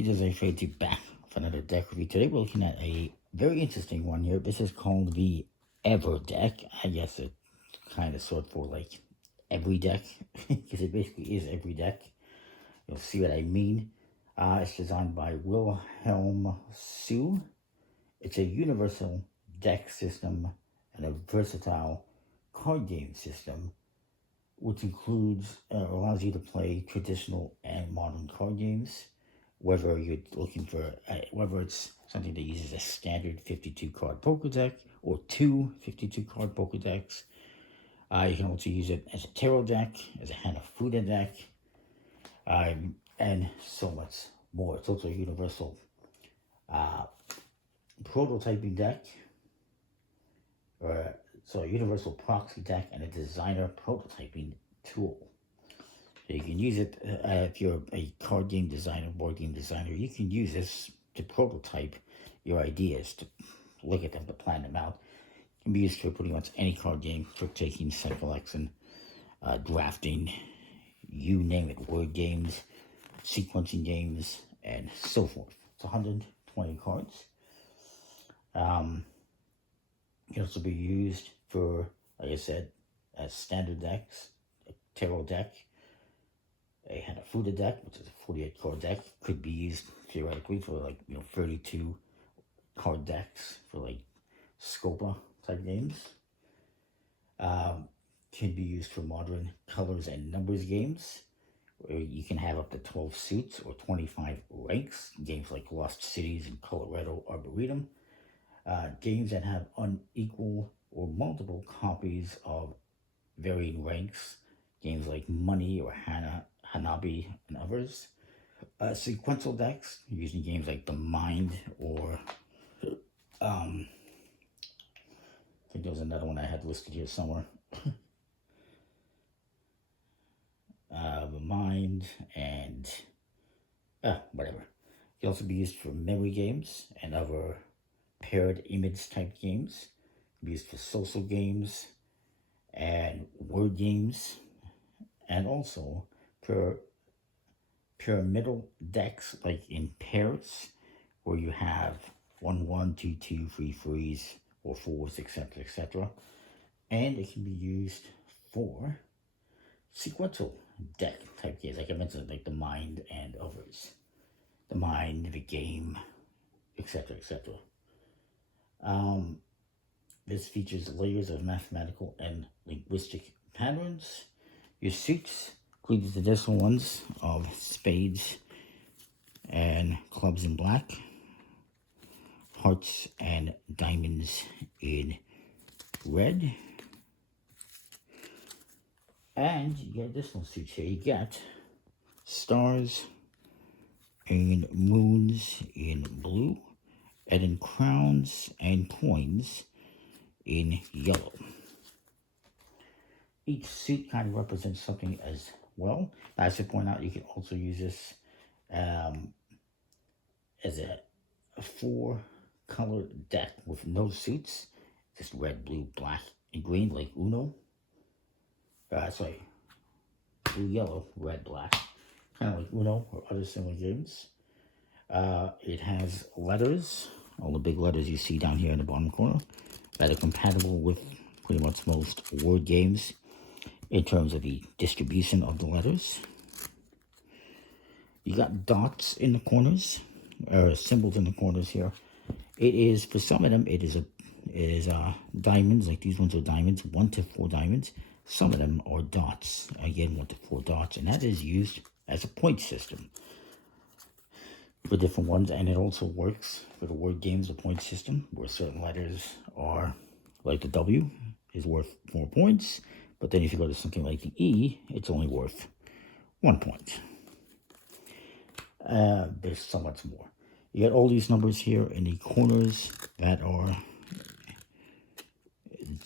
Peter's afraid to back for another deck review. Today we're looking at a very interesting one here. This is called the Everdeck. I guess it kind of sort for like every deck, because it basically is every deck. You'll see what I mean. It's designed by Wilhelm Sue. It's a universal deck system and a versatile card game system, which includes allows you to play traditional and modern card games. Whether you're looking for, whether it's something that uses a standard 52 card poker deck or two 52 card poker decks. You can also use it as a tarot deck, as a Hanafuda deck, and so much more. It's also a universal prototyping deck, so a universal proxy deck and a designer prototyping tool. So you can use it if you're a card game designer, board game designer. You can use this to prototype your ideas, to look at them, to plan them out. It can be used for pretty much any card game, trick taking, set collection, drafting, you name it, word games, sequencing games, and so forth. It's 120 cards. It can also be used for, like I said, as standard decks, a tarot deck, a Hanafuda deck, which is a 48 card deck. Could be used theoretically for like 32 card decks for like Scopa type games. Can be used for modern colors and numbers games, where you can have up to 12 suits or 25 ranks. Games like Lost Cities and Colorado Arboretum. Games that have unequal or multiple copies of varying ranks. Games like Money or Hanabi and others. Sequential decks, using games like The Mind or I think there was another one I had listed here somewhere. The Mind and whatever. It can also be used for memory games and other paired image type games. It can be used for social games and word games, and also for pyramidal decks, like in pairs, where you have 1, 1, 2, 2, 3, 3s, or 4s, etc., etc. And it can be used for sequential deck type games, like I mentioned, like The Mind and others. The Mind, the Game, etc., etc. This features layers of mathematical and linguistic patterns. Your suits include the traditional ones of spades and clubs in black, hearts and diamonds in red. And you get additional suits here. You get stars and moons in blue, and then crowns and coins in yellow. Each suit kind of represents something as well. I should point out, you can also use this as a 4-color deck with no suits. Just red, blue, black, and green, like Uno. Sorry, blue, yellow, red, black. Kind of like Uno or other similar games. It has letters, all the big letters you see down here in the bottom corner, that are compatible with pretty much most word games in terms of the distribution of the letters. You got dots in the corners, or symbols in the corners here. It is, for some of them, it is diamonds, like these ones are diamonds, 1 to 4 diamonds. Some of them are dots, again 1 to 4 dots, and that is used as a point system for different ones. And it also works for the word games, the point system, where certain letters are, like the W is worth 4 points, but then if you go to something like the E, it's only worth 1 point. There's so much more. You get all these numbers here in the corners that are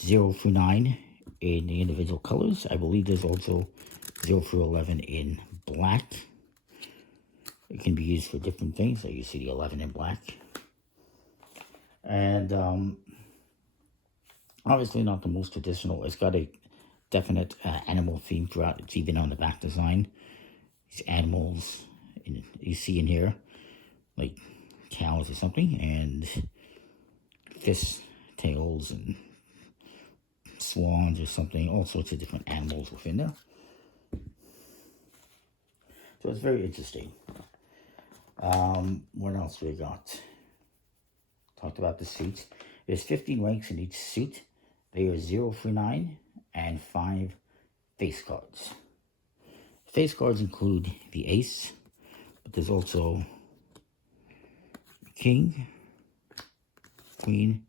0 through 9 in the individual colors. I believe there's also 0 through 11 in black. It can be used for different things, like you see the 11 in black. And obviously not the most traditional. It's got a definite animal theme throughout. It's even on the back design. These animals you see in here like cows or something, and fish tails and swans or something, all sorts of different animals within there. So it's very interesting. What else we got? Talked about the suits. There's 15 ranks in each suit. They are 0 through 9 and 5 face cards. Face cards include the ace, but there's also king, queen,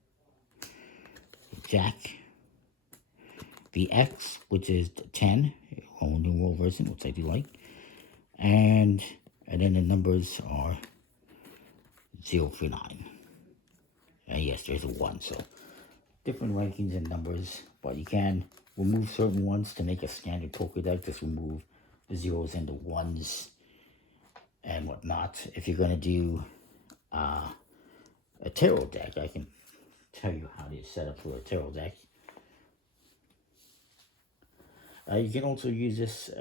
jack, the X, which is the 10, Roman numeral version, which I do like, and then the numbers are 0 through 9. And yes, there's a 1, so different rankings and numbers, but you can remove certain ones to make a standard poker deck. Just remove the zeros and the ones and whatnot. If you're going to do a tarot deck, I can tell you how to set up for a tarot deck. You can also use this.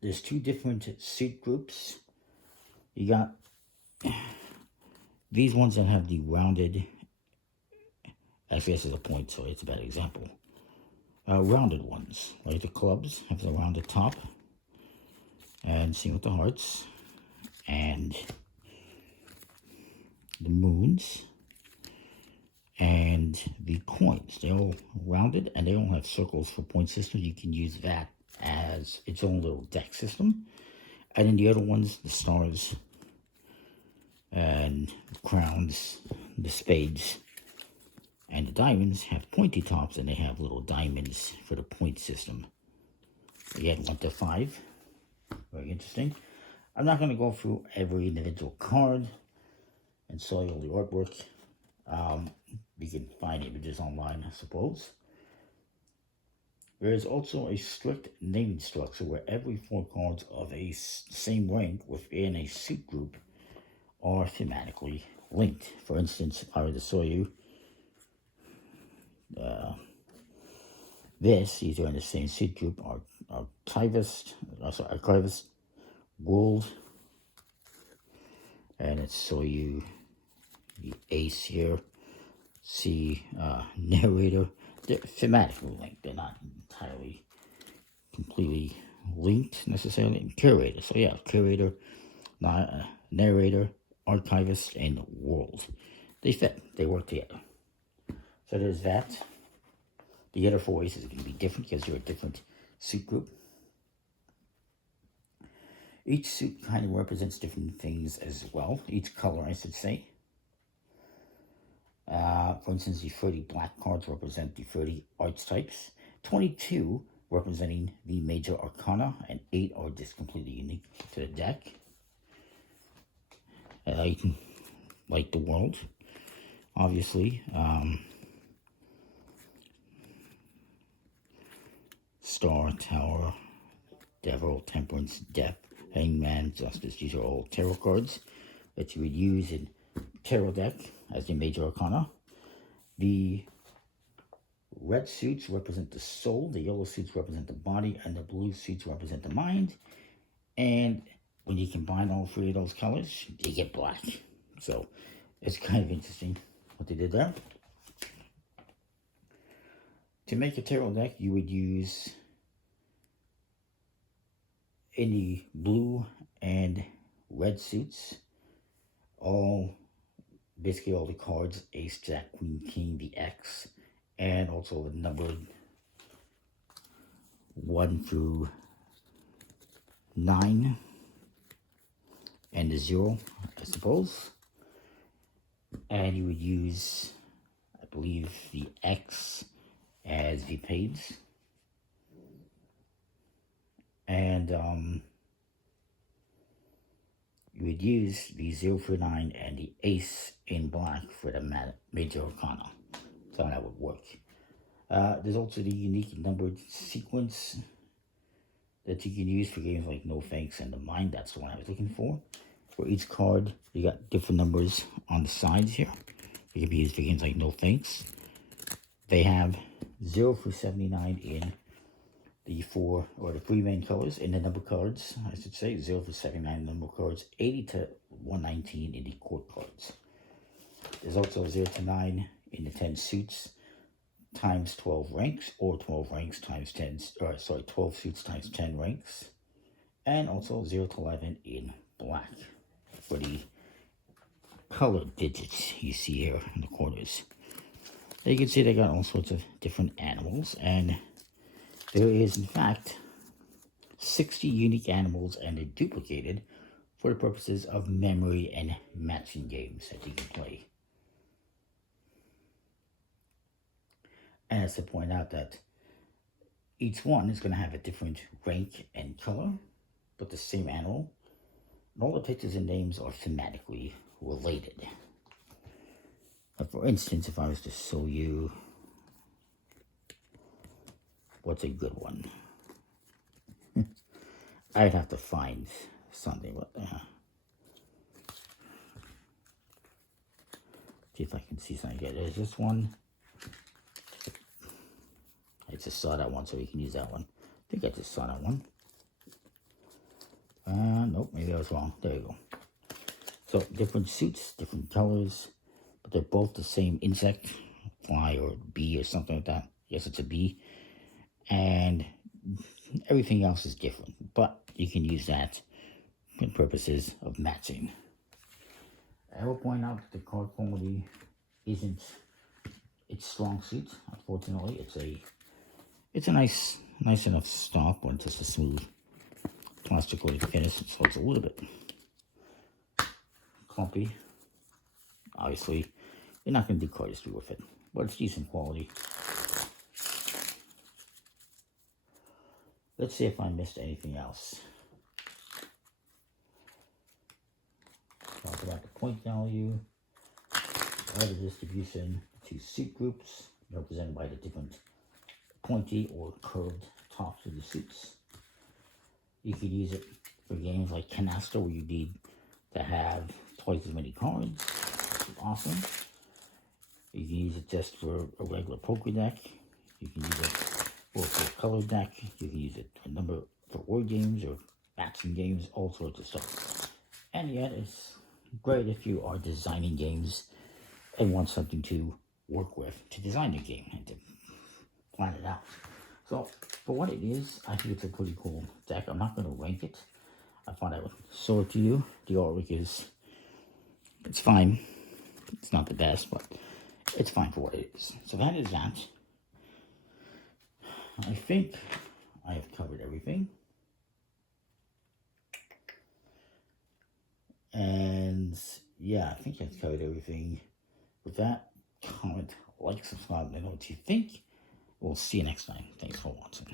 There's 2 different suit groups. You got these ones that have the rounded, actually this is a point, so it's a bad example. Rounded ones, like the clubs have the rounded top, and same with the hearts, and the moons, and the coins. They're all rounded, and they all have circles for point systems. You can use that as its own little deck system. And then the other ones, the stars, and the crowns, the spades, and the diamonds have pointy tops, and they have little diamonds for the point system. Again, 1 to 5. Very interesting. I'm not going to go through every individual card and show you all the artwork. You can find images online, I suppose. There is also a strict naming structure where every 4 cards of a same rank within a suit group are thematically linked. For instance, if I were to show you these are in the same suit group, archivist, world, and let's show you the ace here. See, narrator. They're thematically linked. They're not entirely, completely linked necessarily. And curator. So yeah, curator, narrator, archivist, and world. They fit. They work together. So there's that. The other 4 aces are going to be different because you're a different suit group. Each suit kind of represents different things as well. Each color, I should say. For instance, the 30 black cards represent the 30 archetypes, 22 representing the major arcana, and 8 are just completely unique to the deck. You can like the world, obviously. Star, Tower, Devil, Temperance, Death, Hangman, Justice. These are all tarot cards that you would use in tarot deck as the major arcana. The red suits represent the soul, the yellow suits represent the body, and the blue suits represent the mind. And when you combine all 3 of those colors, you get black. So it's kind of interesting what they did there. To make a tarot deck, you would use any blue and red suits, basically all the cards, ace, jack, queen, king, the X, and also the numbered 1 through 9, and the 0, I suppose. And you would use, I believe, the X as the page. And you would use the 0 through 9 and the ace in black for the major arcana. So that would work. There's also the unique numbered sequence that you can use for games like No Thanks and The Mind. That's the one I was looking for. For each card, you got different numbers on the sides here. It can be used for games like No Thanks. They have 0 through 79 in the 3 main colors in the number cards, I should say, 0 to 79 number cards, 80 to 119 in the court cards. There's also 0 to 9 in the 10 suits times 12 ranks, or 12 ranks times 10, 12 suits times 10 ranks, and also 0 to 11 in black for the colored digits you see here in the corners. You can see they got all sorts of different animals, and there is, in fact, 60 unique animals, and they're duplicated for the purposes of memory and matching games that you can play. And as to point out that each one is going to have a different rank and color, but the same animal. And all the pictures and names are thematically related. For instance, if I was to show you what's a good one, I'd have to find something. See if I can see something here. There's this one. I just saw that one, so we can use that one. I think I just saw that one. Nope, maybe I was wrong. There you go. So, different suits, different colors, but they're both the same insect, fly or bee or something like that. Yes, it's a bee. And everything else is different, but you can use that for purposes of matching. I will point out that the card quality isn't its strong suit, unfortunately. It's a nice enough stock, but just a smooth plastic coated finish, so it's a little bit clumpy. Obviously, you're not going to do cardistry with it, but it's decent quality. Let's see if I missed anything else. Talk about the point value, order distribution, 2 suit groups represented by the different pointy or curved tops of the suits. You could use it for games like Canasta, where you need to have twice as many cards. Awesome. You can use it just for a regular poker deck. You can use it for a color deck. You can use it for word games or matching games, all sorts of stuff. And yet, it's great if you are designing games and want something to work with to design your game and to plan it out. So, for what it is, I think it's a pretty cool deck. I'm not going to rank it. I thought I would show it to you. The artwork it's fine. It's not the best, but it's fine for what it is. So that is that. I think I have covered everything. And yeah, I think I've covered everything. With that, comment, like, subscribe, let me know what you think. We'll see you next time. Thanks for watching.